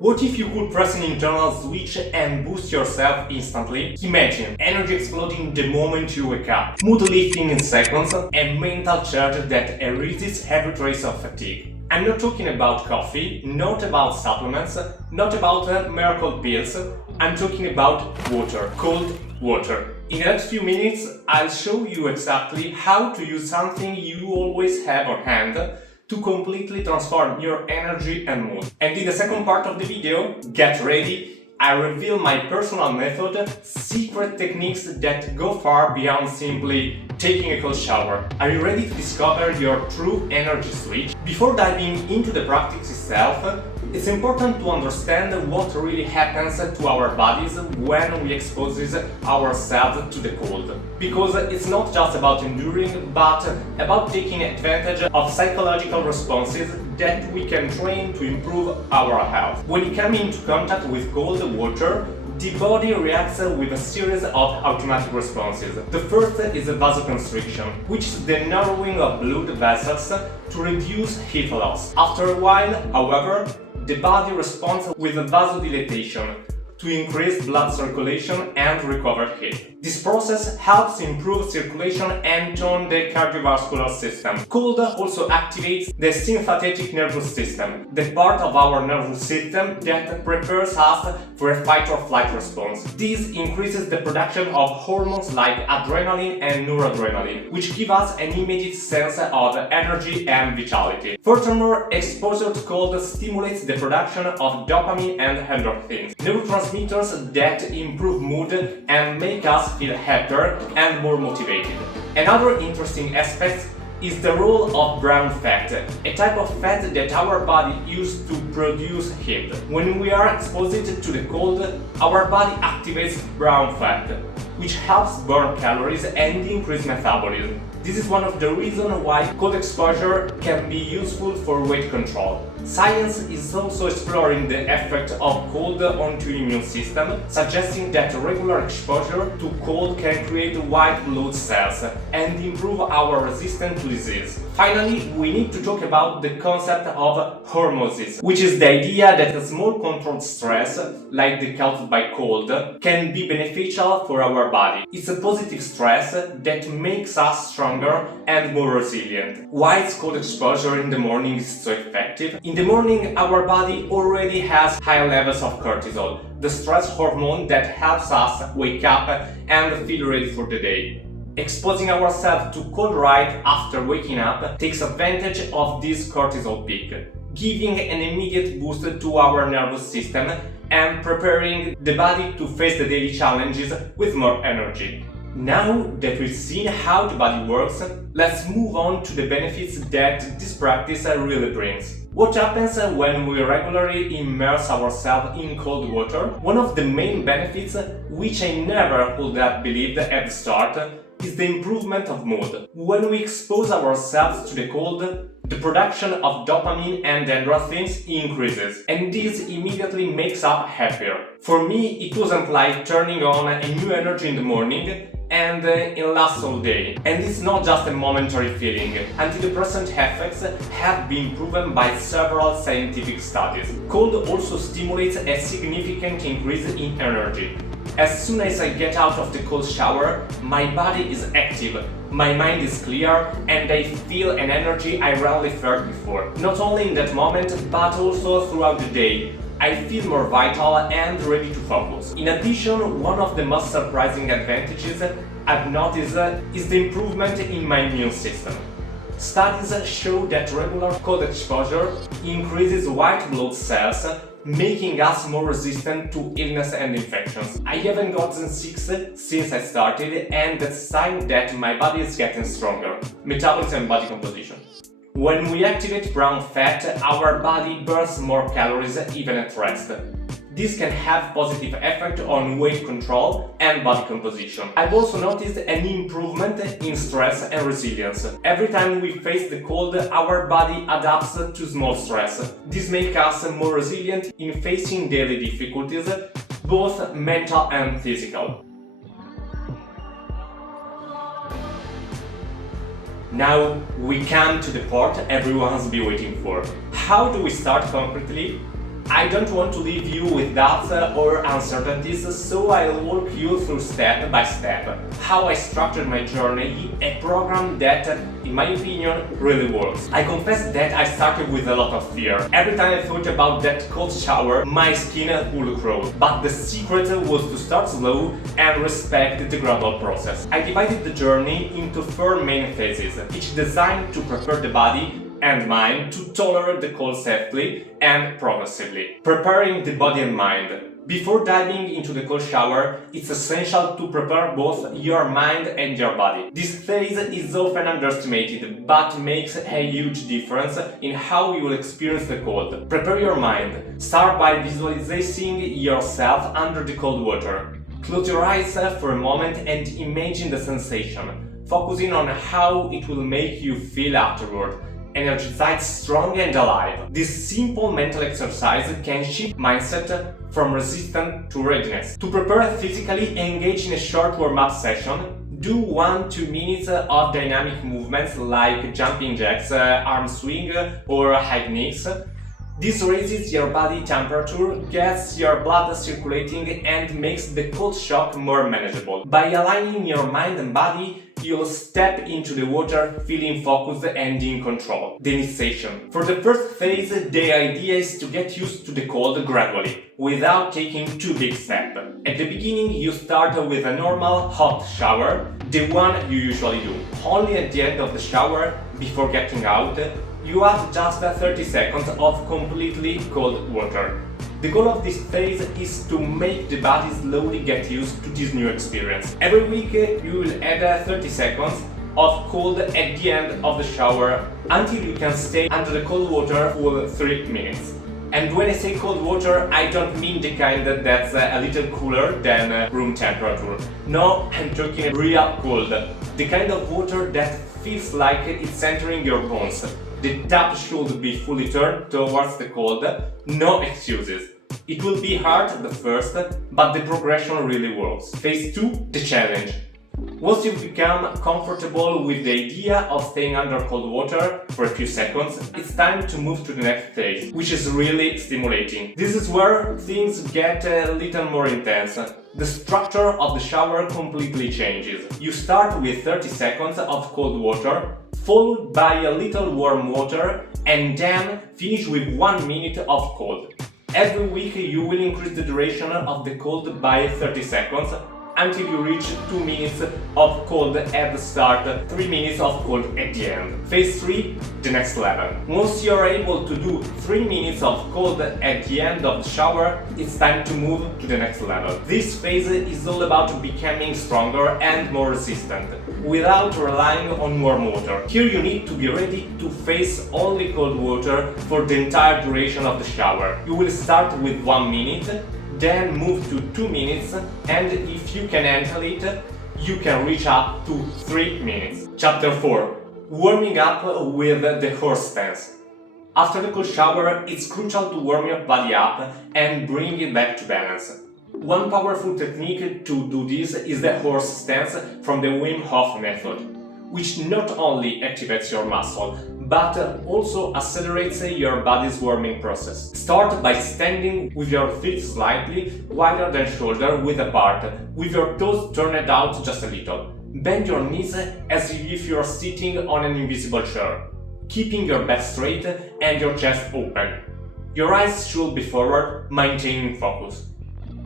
What if you could press an internal switch and boost yourself instantly? Imagine energy exploding the moment you wake up, mood lifting in seconds, and mental charge that erases every trace of fatigue. I'm not talking about coffee, not about supplements, not about miracle pills. I'm talking about water, cold water. In the next few minutes, I'll show you exactly how to use something you always have on hand to completely transform your energy and mood. And in the second part of the video, get ready, I reveal my personal method, secret techniques that go far beyond simply taking a cold shower. Are you ready to discover your true energy switch? Before diving into the practice itself, it's important to understand what really happens to our bodies when we expose ourselves to the cold. Because it's not just about enduring, but about taking advantage of psychological responses that we can train to improve our health. When you come into contact with cold water, the body reacts with a series of automatic responses. The first is vasoconstriction, which is the narrowing of blood vessels to reduce heat loss. After a while, however, the body responds with vasodilatation to increase blood circulation and recover heat. This process helps improve circulation and tone the cardiovascular system. Cold also activates the sympathetic nervous system, the part of our nervous system that prepares us for a fight or flight response. This increases the production of hormones like adrenaline and noradrenaline, which give us an immediate sense of energy and vitality. Furthermore, exposure to cold stimulates the production of dopamine and endorphins, neurotransmitters that improve mood and make us feel happier and more motivated. Another interesting aspect is the role of brown fat, a type of fat that our body uses to produce heat. When we are exposed to the cold, our body activates brown fat, which helps burn calories and increase metabolism. This is one of the reasons why cold exposure can be useful for weight control. Science is also exploring the effect of cold onto the immune system, suggesting that regular exposure to cold can create white blood cells and improve our resistance to disease. Finally, we need to talk about the concept of hormesis, which is the idea that a small controlled stress, like the caused by cold, can be beneficial for our body. It's a positive stress that makes us stronger and more resilient. Why is cold exposure in the morning is so effective? In the morning, our body already has high levels of cortisol, the stress hormone that helps us wake up and feel ready for the day. Exposing ourselves to cold right after waking up takes advantage of this cortisol peak, giving an immediate boost to our nervous system and preparing the body to face the daily challenges with more energy. Now that we've seen how the body works, let's move on to the benefits that this practice really brings. What happens when we regularly immerse ourselves in cold water? One of the main benefits, which I never would have believed at the start, is the improvement of mood. When we expose ourselves to the cold, the production of dopamine and endorphins increases, and this immediately makes us happier. For me, it wasn't like turning on a new energy in the morning and it lasts all day. And it's not just a momentary feeling. Antidepressant effects have been proven by several scientific studies. Cold also stimulates a significant increase in energy. As soon as I get out of the cold shower, my body is active, my mind is clear, and I feel an energy I rarely felt before. Not only in that moment, but also throughout the day. I feel more vital and ready to focus. In addition, one of the most surprising advantages I've noticed is the improvement in my immune system. Studies show that regular cold exposure increases white blood cells, making us more resistant to illness and infections. I haven't gotten sick since I started, and that's a sign that my body is getting stronger. Metabolism and body composition. When we activate brown fat, our body burns more calories even at rest. This can have positive effect on weight control and body composition. I've also noticed an improvement in stress and resilience. Every time we face the cold, our body adapts to small stress. This makes us more resilient in facing daily difficulties, both mental and physical. Now we come to the part everyone's been waiting for. How do we start concretely? I don't want to leave you with doubts or uncertainties, so I'll walk you through step by step how I structured my journey, a program that, in my opinion, really works. I confess that I started with a lot of fear. Every time I thought about that cold shower, my skin would crawl. But the secret was to start slow and respect the gradual process. I divided the journey into 4 main phases, each designed to prepare the body and mind to tolerate the cold safely and progressively, preparing the body and mind. Before diving into the cold shower, it's essential to prepare both your mind and your body. This phase is often underestimated, but makes a huge difference in how you will experience the cold. Prepare your mind. Start by visualizing yourself under the cold water. Close your eyes for a moment and imagine the sensation, focusing on how it will make you feel afterward. Energized, strong and alive. This simple mental exercise can shift mindset from resistance to readiness. To prepare physically, engage in a short warm-up session. Do 1-2 minutes of dynamic movements like jumping jacks, arm swing or high knees. This raises your body temperature, gets your blood circulating and makes the cold shock more manageable. By aligning your mind and body, you'll step into the water feeling focused and in control. The initiation. For the first phase, the idea is to get used to the cold gradually, without taking too big steps. At the beginning, you start with a normal hot shower, the one you usually do. Only at the end of the shower, before getting out, you add just 30 seconds of completely cold water. The goal of this phase is to make the body slowly get used to this new experience. Every week you will add 30 seconds of cold at the end of the shower until you can stay under the cold water for 3 minutes. And when I say cold water, I don't mean the kind that's a little cooler than room temperature. No, I'm talking real cold. The kind of water that feels like it's entering your bones. The tap should be fully turned towards the cold, no excuses. It will be hard at the first, but the progression really works. Phase 2, the challenge. Once you've become comfortable with the idea of staying under cold water for a few seconds, it's time to move to the next phase, which is really stimulating. This is where things get a little more intense. The structure of the shower completely changes. You start with 30 seconds of cold water, followed by a little warm water, and then finish with 1 minute of cold. Every week you will increase the duration of the cold by 30 seconds until you reach 2 minutes of cold at the start, 3 minutes of cold at the end. Phase 3, the next level. Once you are able to do 3 minutes of cold at the end of the shower, it's time to move to the next level. This phase is all about becoming stronger and more resistant, without relying on warm water. Here you need to be ready to face only cold water for the entire duration of the shower. You will start with 1 minute, then move to 2 minutes, and if you can handle it, you can reach up to 3 minutes. Chapter 4. Warming up with the horse stance. After the cold shower, it's crucial to warm your body up and bring it back to balance. One powerful technique to do this is the horse stance from the Wim Hof method, which not only activates your muscle, but also accelerates your body's warming process. Start by standing with your feet slightly wider than shoulder width apart, with your toes turned out just a little. Bend your knees as if you are sitting on an invisible chair, keeping your back straight and your chest open. Your eyes should be forward, maintaining focus.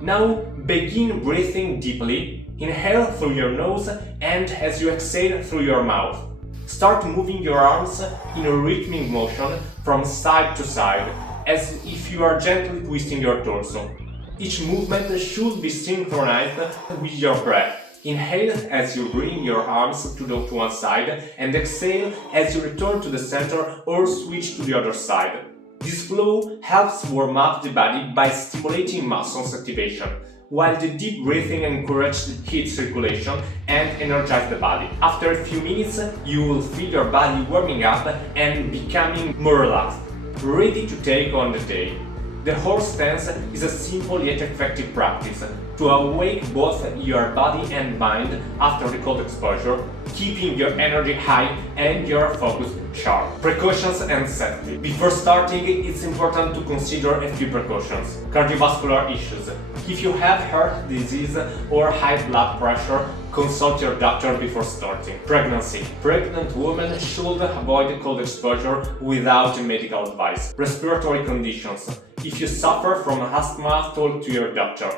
Now begin breathing deeply. Inhale through your nose and as you exhale through your mouth. Start moving your arms in a rhythmic motion from side to side, as if you are gently twisting your torso. Each movement should be synchronized with your breath. Inhale as you bring your arms to one side and exhale as you return to the center or switch to the other side. This flow helps warm up the body by stimulating muscles activation, while the deep breathing encourages heat circulation and energizes the body. After a few minutes, you will feel your body warming up and becoming more relaxed, ready to take on the day. The horse stance is a simple yet effective practice to awake both your body and mind after the cold exposure, keeping your energy high and your focus sharp. Precautions and safety. Before starting, it's important to consider a few precautions. Cardiovascular issues. If you have heart disease or high blood pressure, consult your doctor before starting. Pregnancy. Pregnant women should avoid cold exposure without medical advice. Respiratory conditions. If you suffer from asthma, talk to your doctor.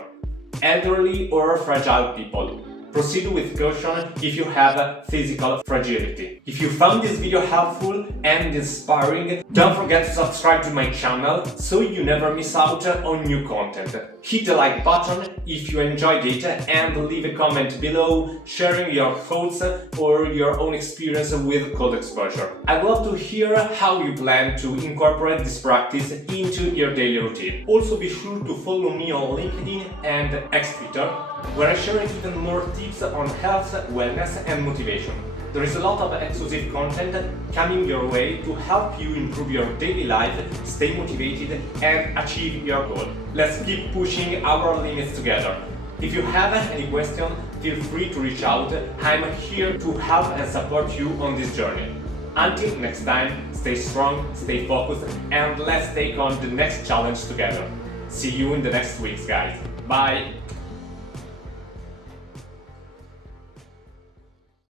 Elderly or fragile people. Proceed with caution if you have physical fragility. If you found this video helpful and inspiring, don't forget to subscribe to my channel so you never miss out on new content. Hit the like button if you enjoyed it and leave a comment below sharing your thoughts or your own experience with cold exposure. I'd love to hear how you plan to incorporate this practice into your daily routine. Also be sure to follow me on LinkedIn and X-Twitter, where I share even more tips on health, wellness and motivation. There is a lot of exclusive content coming your way to help you improve your daily life, stay motivated and achieve your goal. Let's keep pushing our limits together. If you have any question, feel free to reach out. I'm here to help and support you on this journey. Until next time, stay strong, stay focused and let's take on the next challenge together. See you in the next weeks, guys. Bye!